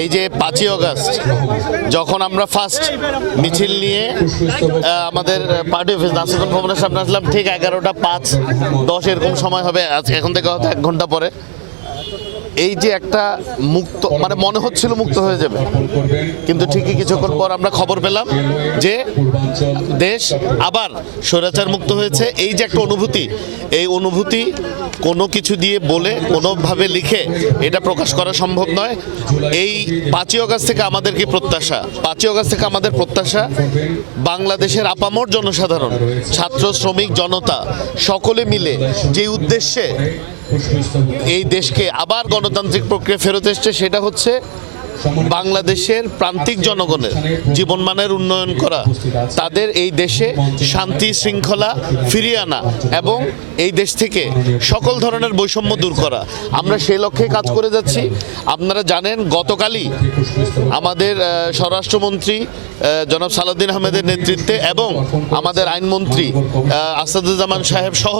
এই যে 5ই আগস্ট যখন আমরা ফার্স্ট মিছিল নিয়ে আমাদের পার্টি অফিস নাসিরুদ্দিন ভবনের সামনে আসলাম, ঠিক 11টা 5-10 এরকম সময় হবে, এখন থেকে হয়তো 1 ঘন্টা পরে। এই যে একটা মুক্ত, মানে মনে হচ্ছিল মুক্ত হয়ে যাবে, কিন্তু ঠিকই কিছুক্ষণ পর আমরা খবর পেলাম যে দেশ আবার স্বৈরাচার মুক্ত হয়েছে। এই যে একটা অনুভূতি, এই অনুভূতি কোনো কিছু দিয়ে বলে, কোনোভাবে লিখে এটা প্রকাশ করা সম্ভব নয়। এই 5ই আগস্ট থেকে আমাদের কি প্রত্যাশা? 5ই আগস্ট থেকে আমাদের প্রত্যাশা বাংলাদেশের আপামর জনসাধারণ, ছাত্র, শ্রমিক, জনতা সকলে মিলে যে উদ্দেশ্যে এই দেশকে আবার গণতান্ত্রিক প্রক্রিয়া ফেরত এসছে, সেটা হচ্ছে বাংলাদেশের প্রান্তিক জনগণের জীবনমানের উন্নয়ন করা, তাদের এই দেশে শান্তি শৃঙ্খলা ফিরিয়ে আনা এবং এই দেশ থেকে সকল ধরনের বৈষম্য দূর করা। আমরা সেই লক্ষ্যে কাজ করে যাচ্ছি। আপনারা জানেন, গতকালই আমাদের স্বরাষ্ট্রমন্ত্রী জনাব সালাউদ্দিন আহমেদের নেতৃত্বে এবং আমাদের আইনমন্ত্রী আসাদুজ্জামান সাহেব সহ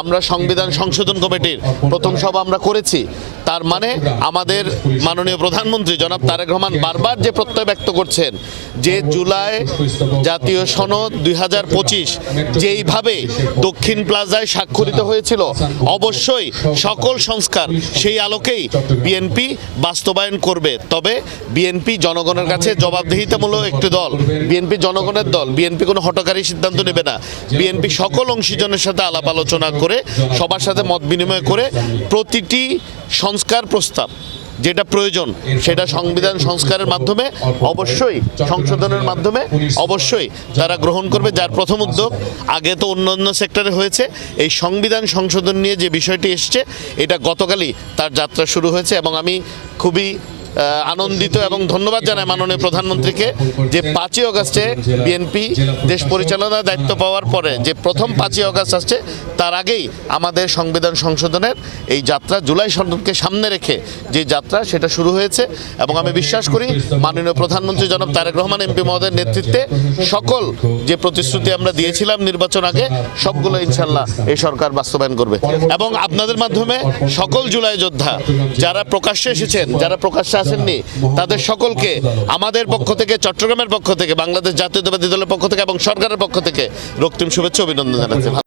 আমরা সংবিধান সংশোধন কমিটির প্রথম সভা আমরা করেছি। তার মানে আমাদের মাননীয় প্রধানমন্ত্রী জনাব তারেক রহমান বারবার যে প্রত্যয় ব্যক্ত করছেন যে জুলাই জাতীয় সনদ 2025 যেইভাবে দক্ষিণ প্লাজায় স্বাক্ষরিত হয়েছিল, অবশ্যই সকল সংস্কার সেই আলোকেই বিএনপি বাস্তবায়ন করবে। তবে বিএনপি জনগণের কাছে জবাবদিহিতামূলক একটি দল, বিএনপি জনগণের দল। বিএনপি কোনো হঠকারী সিদ্ধান্ত নেবে না। বিএনপি সকল অংশীজনের সাথে আলাপ আলোচনা করে, সবার সাথে মত বিনিময় করে প্রতিটি সংস্কার প্রস্তাব যেটা প্রয়োজন সেটা সংবিধান সংস্কারের মাধ্যমে, অবশ্যই সংশোধনের মাধ্যমে অবশ্যই তারা গ্রহণ করবে। যার প্রথম উদ্যোগ আগে তো অন্যান্য সেক্টরে হয়েছে, এই সংবিধান সংশোধন নিয়ে যে বিষয়টি এসছে এটা গতকালই তার যাত্রা শুরু হয়েছে। এবং আমি খুবই আনন্দিত এবং ধন্যবাদ জানাই মাননীয় প্রধানমন্ত্রীকে যে 5ই আগস্টে বিএনপি দেশ পরিচালনার দায়িত্ব পাওয়ার পরে যে প্রথম 5ই আগস্ট আসছে, তার আগেই আমাদের সংবিধান সংশোধনের এই যাত্রা জুলাই সনদকে সামনে রেখে যে যাত্রা সেটা শুরু হয়েছে। এবং আমি বিশ্বাস করি মাননীয় প্রধানমন্ত্রী জনাব তারেক রহমান এমপি মহোদয়ের নেতৃত্বে সকল যে প্রতিশ্রুতি আমরা দিয়েছিলাম নির্বাচন আগে, সবগুলো ইনশাল্লাহ এই সরকার বাস্তবায়ন করবে। এবং আপনাদের মাধ্যমে সকল জুলাই যোদ্ধা যারা প্রকাশ্যে এসেছেন, যারা প্রকাশ্যে আসেননি, তাদের সকলকে আমাদের পক্ষ থেকে, চট্টগ্রামের পক্ষ থেকে, বাংলাদেশ জাতীয়তাবাদী দলের পক্ষ থেকে এবং সরকারের পক্ষ থেকে রক্তিম শুভেচ্ছা অভিনন্দন জানাচ্ছি।